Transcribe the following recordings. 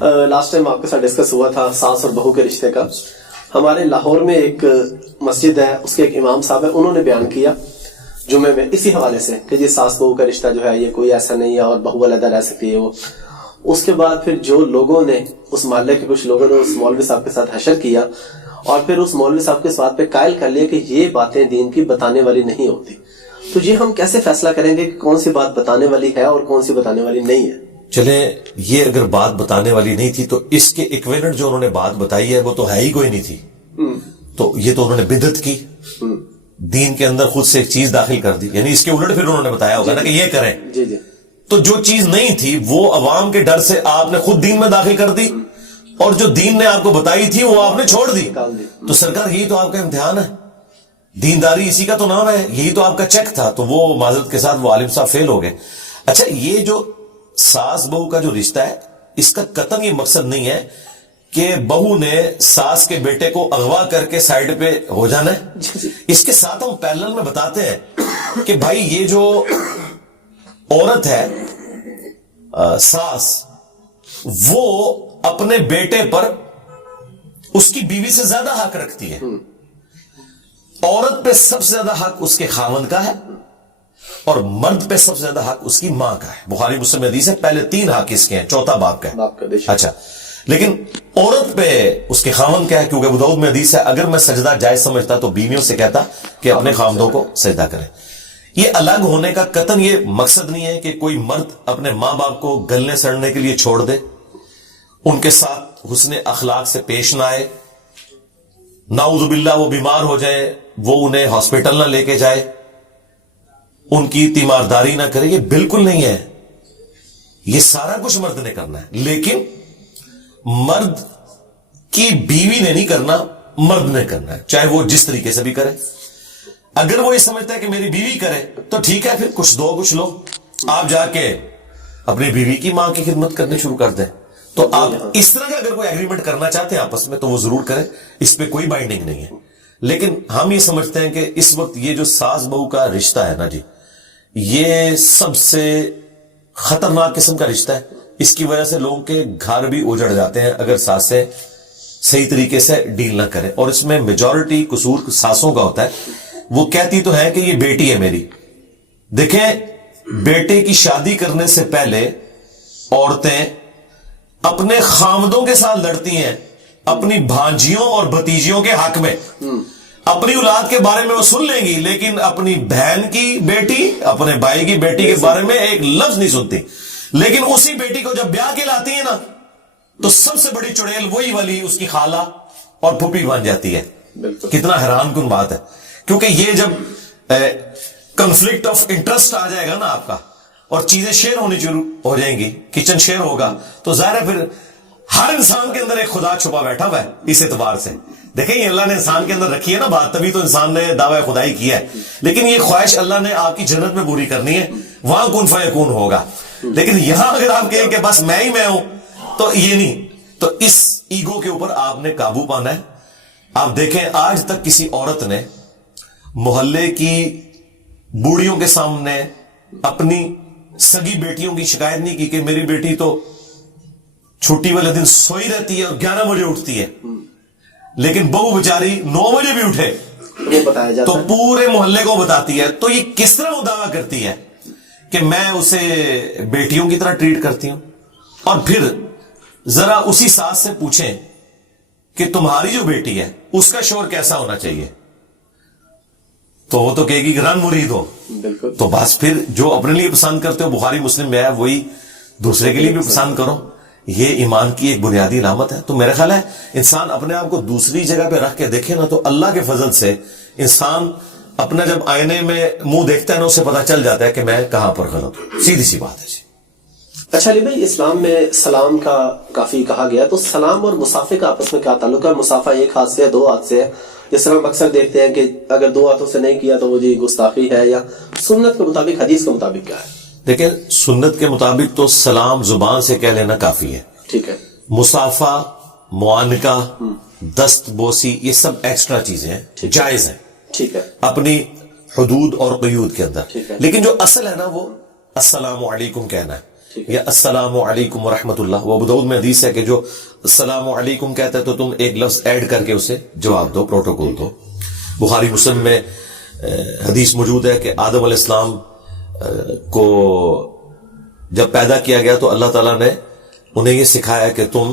Last time آپ کے ساتھ ڈسکس ہوا تھا ساس اور بہو کے رشتے کا. ہمارے لاہور میں ایک مسجد ہے, اس کے ایک امام صاحب ہے, انہوں نے بیان کیا جمعے میں اسی حوالے سے کہ جی ساس بہو کا رشتہ جو ہے یہ کوئی ایسا نہیں ہے اور بہو علیحدہ رہ سکتی ہے. وہ اس کے بعد پھر جو لوگوں نے اس محلے کے کچھ لوگوں نے اس مولوی صاحب کے ساتھ حشر کیا اور پھر اس مولوی صاحب کے اس بات پہ قائل کر لیا کہ یہ باتیں دین کی بتانے والی نہیں ہوتی. تو یہ ہم کیسے فیصلہ کریں گے کہ کون سی بات بتانے والی ہے اور کون سی بتانے والی نہیں ہے؟ چلیں, یہ اگر بات بتانے والی نہیں تھی تو اس کے ایکویلنٹ جو انہوں نے بات بتائی ہے وہ تو ہے ہی کوئی نہیں تھی. تو یہ تو انہوں نے بدعت کی, دین کے اندر خود سے ایک چیز داخل کر دی, یعنی اس کے الٹ پھر انہوں نے بتایا ہوگا نا کہ یہ کریں. جی جی. تو جو چیز نہیں تھی وہ عوام کے ڈر سے آپ نے خود دین میں داخل کر دی, اور جو دین نے آپ کو بتائی تھی وہ آپ نے چھوڑ دی. تو سرکار یہی تو آپ کا امتحان ہے, دینداری اسی کا تو نام ہے, یہی تو آپ کا چیک تھا. تو وہ معذرت کے ساتھ وہ عالم صاحب فیل ہو گئے. اچھا, یہ جو ساس بہو کا جو رشتہ ہے اس کا قطعاً یہ مقصد نہیں ہے کہ بہو نے ساس کے بیٹے کو اغوا کر کے سائیڈ پہ ہو جانا ہے. اس کے ساتھ ہم پیرلل میں بتاتے ہیں کہ بھائی یہ جو عورت ہے ساس, وہ اپنے بیٹے پر اس کی بیوی سے زیادہ حق رکھتی ہے. عورت پہ سب سے زیادہ حق اس کے خاوند کا ہے اور مرد پہ سب سے زیادہ حق اس کی ماں کا ہے. بخاری مسلم حدیث ہے, پہلے 3 حق اس کے ہیں, چوتھا باپ کا ہے. اچھا, لیکن عورت پہ اس کے خاوند کا ہے, کیونکہ ابو داؤد میں حدیث ہے اگر میں سجدہ جائز سمجھتا تو بیویوں سے کہتا کہ اپنے خاوندوں کو سجدہ کریں. یہ الگ ہونے کا قطعاً یہ مقصد نہیں ہے کہ کوئی مرد اپنے ماں باپ کو گلنے سڑنے کے لیے چھوڑ دے, ان کے ساتھ حسن اخلاق سے پیش نہ آئے, نعوذ باللہ وہ بیمار ہو جائے وہ انہیں ہاسپٹل نہ لے کے جائے, ان کی تیمارداری نہ کرے. یہ بالکل نہیں ہے, یہ سارا کچھ مرد نے کرنا ہے, لیکن مرد کی بیوی نے نہیں کرنا, مرد نے کرنا ہے, چاہے وہ جس طریقے سے بھی کرے. اگر وہ یہ سمجھتا ہے کہ میری بیوی کرے تو ٹھیک ہے, پھر کچھ دو کچھ لو, آپ جا کے اپنی بیوی کی ماں کی خدمت کرنی شروع کر دیں. تو آپ اس طرح کا اگر کوئی ایگریمنٹ کرنا چاہتے ہیں آپس میں تو وہ ضرور کریں, اس پہ کوئی بائنڈنگ نہیں ہے. لیکن ہم یہ سمجھتے ہیں کہ اس وقت یہ جو ساس بہو کا رشتہ ہے نا جی, یہ سب سے خطرناک قسم کا رشتہ ہے. اس کی وجہ سے لوگوں کے گھر بھی اجڑ جاتے ہیں اگر ساسیں صحیح طریقے سے ڈیل نہ کریں. اور اس میں میجورٹی قصور ساسوں کا ہوتا ہے. وہ کہتی تو ہے کہ یہ بیٹی ہے میری. دیکھیں, بیٹے کی شادی کرنے سے پہلے عورتیں اپنے خامدوں کے ساتھ لڑتی ہیں اپنی بھانجیوں اور بھتیجیوں کے حق میں. اپنی اولاد کے بارے میں وہ سن لیں گی, لیکن اپنی بہن کی بیٹی, اپنے بھائی کی بیٹی کے بارے میں ایک لفظ نہیں سنتی. لیکن اسی بیٹی کو جب بیاہ کے لاتی ہے نا تو سب سے بڑی چڑیل وہی والی اس کی خالہ اور پھوپھی بن جاتی ہے. کتنا حیران کن بات ہے, کیونکہ یہ جب کنفلکٹ آف انٹرسٹ آ جائے گا نا آپ کا اور چیزیں شیئر ہونی شروع ہو جائیں گی, کچن شیئر ہوگا, تو ظاہر ہے پھر ہر انسان کے اندر ایک خدا چھپا بیٹھا ہوا ہے. اس اعتبار سے دیکھیں یہ اللہ نے انسان کے اندر رکھی ہے نا بات, تبھی تو انسان نے دعوی خدائی کیا ہے. لیکن یہ خواہش اللہ نے آپ کی جنت میں پوری کرنی ہے, وہاں کن فیکون ہوگا. لیکن یہاں اگر آپ کہیں کہ بس میں ہی میں ہوں تو یہ نہیں. تو اس ایگو کے اوپر آپ نے قابو پانا ہے. آپ دیکھیں آج تک کسی عورت نے محلے کی بوڑھیوں کے سامنے اپنی سگی بیٹیوں کی شکایت نہیں کی کہ میری بیٹی تو چھٹی والے دن سوئی رہتی ہے اور 11 بجے اٹھتی ہے, لیکن بہو بیچاری 9 بجے بھی اٹھے تو پورے محلے کو بتاتی ہے. تو یہ کس طرح وہ دعویٰ کرتی ہے کہ میں اسے بیٹیوں کی طرح ٹریٹ کرتی ہوں. اور پھر ذرا اسی ساس سے پوچھیں کہ تمہاری جو بیٹی ہے اس کا شوہر کیسا ہونا چاہیے, تو وہ تو کہے گی کہ رن مرید ہو. تو بس پھر جو اپنے لیے پسند کرتے ہو, بخاری مسلم میں ہے, وہی دوسرے کے لیے بھی پسند کرو. یہ ایمان کی ایک بنیادی علامت ہے. تو میرا خیال ہے انسان اپنے آپ کو دوسری جگہ پہ رکھ کے دیکھے نا تو اللہ کے فضل سے انسان اپنا جب آئینے میں منہ دیکھتا ہے نا اسے پتا چل جاتا ہے کہ میں کہاں پر غلط ہوں. سیدھی سی بات ہے جی. اچھا علی بھائی, اسلام میں سلام کا کافی کہا گیا, تو سلام اور مسافے کا آپس میں کیا تعلق ہے؟ مسافہ ایک ہاتھ سے ہے, 2 ہاتھ سے ہے, جس طرح ہم اکثر دیکھتے ہیں کہ اگر 2 ہاتھوں سے نہیں کیا تو وہ جی گستاخی ہے, یا سنت کے مطابق حدیث کے مطابق کیا ہے؟ دیکھیں سنت کے مطابق تو سلام زبان سے کہہ لینا کافی ہے. ٹھیک ہے. مسافہ, معانقہ, دست بوسی, یہ سب ایکسٹرا چیزیں ہیں, جائز ہیں. ٹھیک ہے. اپنی حدود اور قیود کے اندر. لیکن جو اصل ہے نا وہ السلام علیکم کہنا ہے. یا السلام علیکم ورحمۃ اللہ. وہ ابو داؤد میں حدیث ہے کہ جو السلام علیکم کہتا ہے تو تم ایک لفظ ایڈ کر کے اسے جواب دو, پروٹوکول دو. بخاری مسلم میں حدیث موجود ہے کہ آدم علیہ السلام کو جب پیدا کیا گیا تو اللہ تعالیٰ نے انہیں یہ سکھایا کہ تم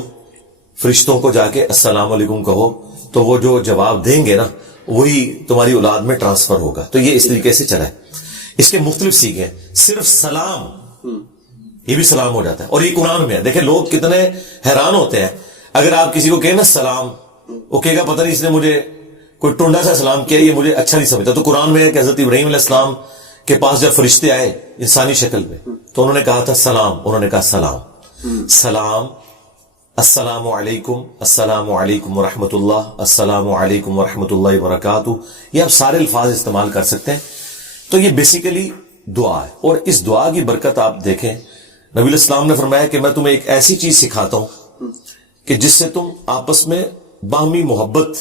فرشتوں کو جا کے السلام علیکم کہو, تو وہ جو جواب دیں گے نا وہی تمہاری اولاد میں ٹرانسفر ہوگا. تو یہ اس طریقے سے چلا ہے. اس کے مختلف سیکھیں, صرف سلام یہ بھی سلام ہو جاتا ہے, اور یہ قرآن میں ہے. دیکھیں لوگ کتنے حیران ہوتے ہیں, اگر آپ کسی کو کہیں نا سلام, وہ کہے گا پتہ نہیں اس نے مجھے کوئی ٹونڈا سا سلام کیا, یہ مجھے اچھا نہیں سمجھتا. تو قرآن میں ہے کہ حضرت ابراہیم علیہ السلام کے پاس جب فرشتے آئے انسانی شکل میں تو انہوں نے کہا تھا سلام, انہوں نے کہا سلام, سلام, السلام علیکم, السلام علیکم ورحمۃ اللہ, السلام علیکم ورحمۃ اللہ وبرکاتہ. یہ آپ سارے الفاظ استعمال کر سکتے ہیں. تو یہ بیسیکلی دعا ہے, اور اس دعا کی برکت آپ دیکھیں, نبی علیہ السلام نے فرمایا کہ میں تمہیں ایک ایسی چیز سکھاتا ہوں کہ جس سے تم آپس میں باہمی محبت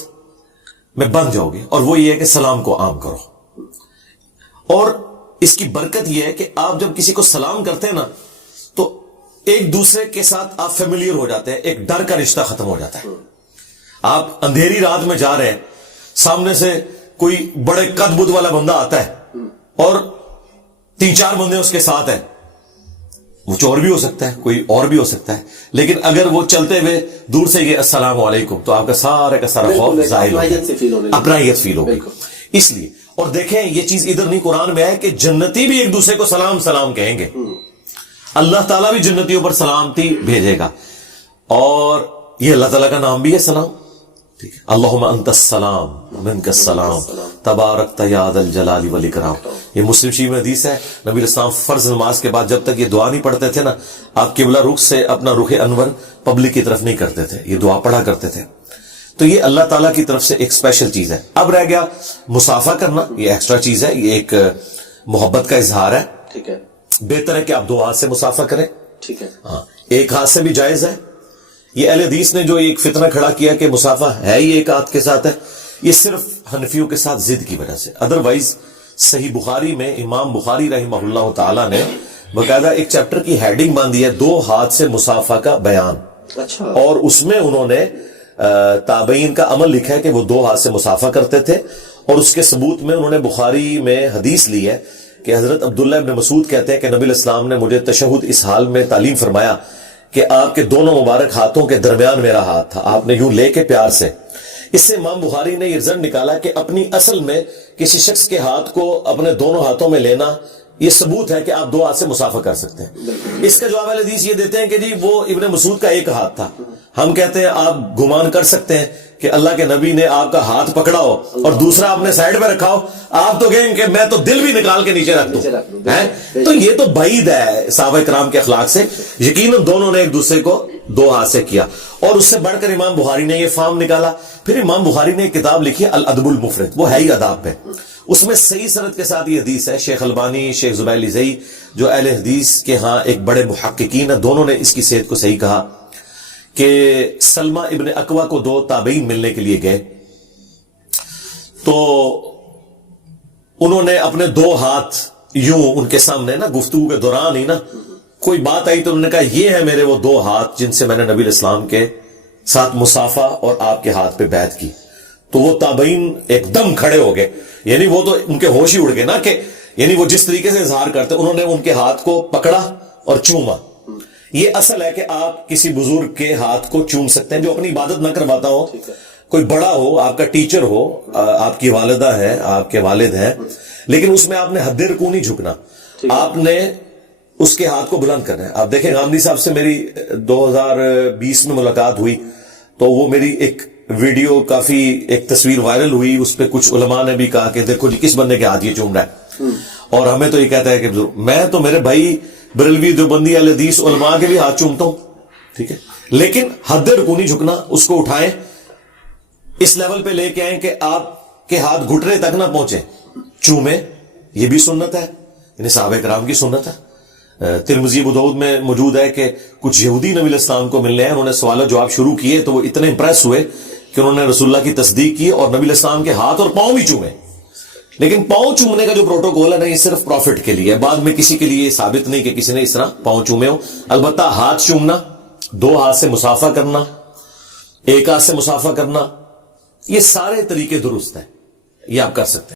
میں بن جاؤ گے, اور وہ یہ ہے کہ سلام کو عام کرو. اور اس کی برکت یہ ہے کہ آپ جب کسی کو سلام کرتے ہیں نا تو ایک دوسرے کے ساتھ آپ فیملیئر ہو جاتے ہیں, ایک ڈر کا رشتہ ختم ہو جاتا ہے. آپ اندھیری رات میں جا رہے ہیں, سامنے سے کوئی بڑے قد بد والا بندہ آتا ہے اور 3-4 بندے اس کے ساتھ ہیں, وہ چور بھی ہو سکتا ہے, کوئی اور بھی ہو سکتا ہے, لیکن اگر وہ چلتے ہوئے دور سے یہ السلام علیکم تو آپ کا سارا خوف ظاہر ہوگا, اپنائیت فیل ہوگی. اس لیے, اور دیکھیں یہ چیز ادھر نہیں قرآن میں ہے کہ جنتی بھی ایک دوسرے کو سلام سلام کہیں گے, اللہ تعالیٰ بھی جنتیوں پر سلامتی بھیجے گا, اور یہ اللہ تعالیٰ کا نام بھی ہے سلام. ٹھیک ہے, اللہم انت السلام منک السلام تبارکت یا ذا الجلال والاکرام. یہ مسلم شریف میں حدیث ہے, نبی علیہ السلام فرض نماز کے بعد جب تک یہ دعا نہیں پڑھتے تھے نا, آپ قبلہ رخ سے اپنا رخ انور پبلک کی طرف نہیں کرتے تھے, یہ دعا پڑھا کرتے تھے. تو یہ اللہ تعالیٰ کی طرف سے ایک اسپیشل چیز ہے. اب رہ گیا مصافحہ کرنا, یہ ایکسٹرا چیز ہے, یہ ایک محبت کا اظہار ہے. ٹھیک ہے, بہتر ہے کہ آپ 2 ہاتھ سے مصافحہ کریں. ٹھیک ہے, ہاں, ایک ہاتھ سے بھی جائز ہے. یہ اہل حدیث نے جو ایک فتنہ کھڑا کیا کہ مصافحہ ہے ہی ایک ہاتھ کے ساتھ ہے, یہ صرف حنفیوں کے ساتھ ضد کی وجہ سے. ادروائز صحیح بخاری میں امام بخاری رحمہ اللہ تعالی نے باقاعدہ ایک چیپٹر کی ہیڈنگ باندھی ہے 2 ہاتھ سے مصافحہ کا بیان. اچھا, اور اس میں انہوں نے تابعین کا عمل لکھا ہے کہ وہ 2 ہاتھ سے مصافحہ کرتے تھے, اور اس کے ثبوت میں انہوں نے بخاری میں حدیث لی ہے کہ حضرت عبداللہ ابن مسعود کہتے ہیں کہ نبی علیہ السلام نے مجھے تشہد اس حال میں تعلیم فرمایا کہ آپ کے دونوں مبارک ہاتھوں کے درمیان میرا ہاتھ تھا, آپ نے یوں لے کے پیار سے. اس سے امام بخاری نے یہ رزلٹ نکالا کہ اپنی اصل میں کسی شخص کے ہاتھ کو اپنے دونوں ہاتھوں میں لینا یہ ثبوت ہے کہ آپ 2 ہاتھ سے مصافحہ کر سکتے ہیں. اس کا جواب اہل حدیث یہ دیتے ہیں کہ جی وہ ابن مسعود کا ایک ہاتھ تھا. ہم کہتے ہیں آپ گمان کر سکتے ہیں کہ اللہ کے نبی نے آپ کا ہاتھ پکڑا ہو اور دوسرا اپنے سائڈ پہ رکھا ہو, آپ تو کہیں کہ میں تو دل بھی نکال کے نیچے رکھ دوں. تو یہ تو بعید ہے صحابہ کرام کے اخلاق سے. یقیناً دونوں نے ایک دوسرے کو 2 ہاتھ سے کیا, اور اس سے بڑھ کر امام بخاری نے یہ فارم نکالا. پھر امام بخاری نے ایک کتاب لکھی الادب المفرد, وہ ہے ہی اداب پہ. اس میں صحیح سند کے ساتھ یہ حدیث ہے. شیخ البانی, شیخ زبیر الزئی جو اہل حدیث کے ہاں ایک بڑے محققین ہیں, دونوں نے اس کی صحت کو صحیح کہا کہ سلمہ ابن اکوا کو 2 تابعین ملنے کے لیے گئے, تو انہوں نے اپنے 2 ہاتھ یوں ان کے سامنے نا گفتگو کے دوران ہی نا کوئی بات آئی تو انہوں نے کہا یہ ہے میرے وہ 2 ہاتھ جن سے میں نے نبی علیہ السلام کے ساتھ مصافحہ اور آپ کے ہاتھ پہ بیعت کی. تو وہ تابعین ایک دم کھڑے ہو گئے, یعنی وہ تو ان کے ہوش ہی اڑ گئے نا, کہ یعنی وہ جس طریقے سے اظہار کرتے انہوں نے ان کے ہاتھ کو پکڑا اور چوما. یہ اصل ہے کہ آپ کسی بزرگ کے ہاتھ کو چوم سکتے ہیں جو اپنی عبادت نہ کرواتا ہو, کوئی بڑا ہو, آپ کا ٹیچر ہو, آپ کی والدہ ہے, آپ کے والد ہیں, لیکن اس میں آپ نے حد رکوع نہیں جھکنا, آپ نے اس کے ہاتھ کو بلند کرنا ہے. آپ دیکھیں غامدی صاحب سے میری 2020 میں ملاقات ہوئی تو وہ میری ایک ویڈیو کافی ایک تصویر وائرل ہوئی, اس پہ کچھ علماء نے بھی کہا کہ دیکھو جی کس بندے کے ہاتھ یہ چوم رہا ہے, اور ہمیں تو یہ کہتا ہے کہ میں تو میرے بھائی بریلوی دیوبندی اہل حدیث علماء کے بھی ہاتھ چومتا ہوں, ٹھیک ہے, لیکن حد رکوع نہیں جھکنا, اس کو اٹھائیں اس لیول پہ لے کے آئیں کہ آپ کے ہاتھ گھٹنے تک نہ پہنچے, چومیں. یہ بھی سنت ہے, یعنی صحابہ کرام کی سنت ہے. ترمذی ابو داؤد میں موجود ہے کہ کچھ یہودی نبی علیہ السلام کو ملنے ہیں, انہوں نے سوال و جواب شروع کیے تو وہ اتنے امپریس ہوئے کہ انہوں نے رسول اللہ کی تصدیق کی اور نبی علیہ السلام کے ہاتھ اور پاؤں بھی چومے, لیکن پاؤں چومنے کا جو پروٹوکول ہے نا، یہ صرف پروفٹ کے لیے ہے، بعد میں کسی کے لیے ثابت نہیں کہ کسی نے اس طرح پاؤں چومے ہو. البتہ ہاتھ چومنا، 2 ہاتھ سے مصافحہ کرنا، 1 ہاتھ سے مصافحہ کرنا، یہ سارے طریقے درست ہیں، یہ آپ کر سکتے ہیں.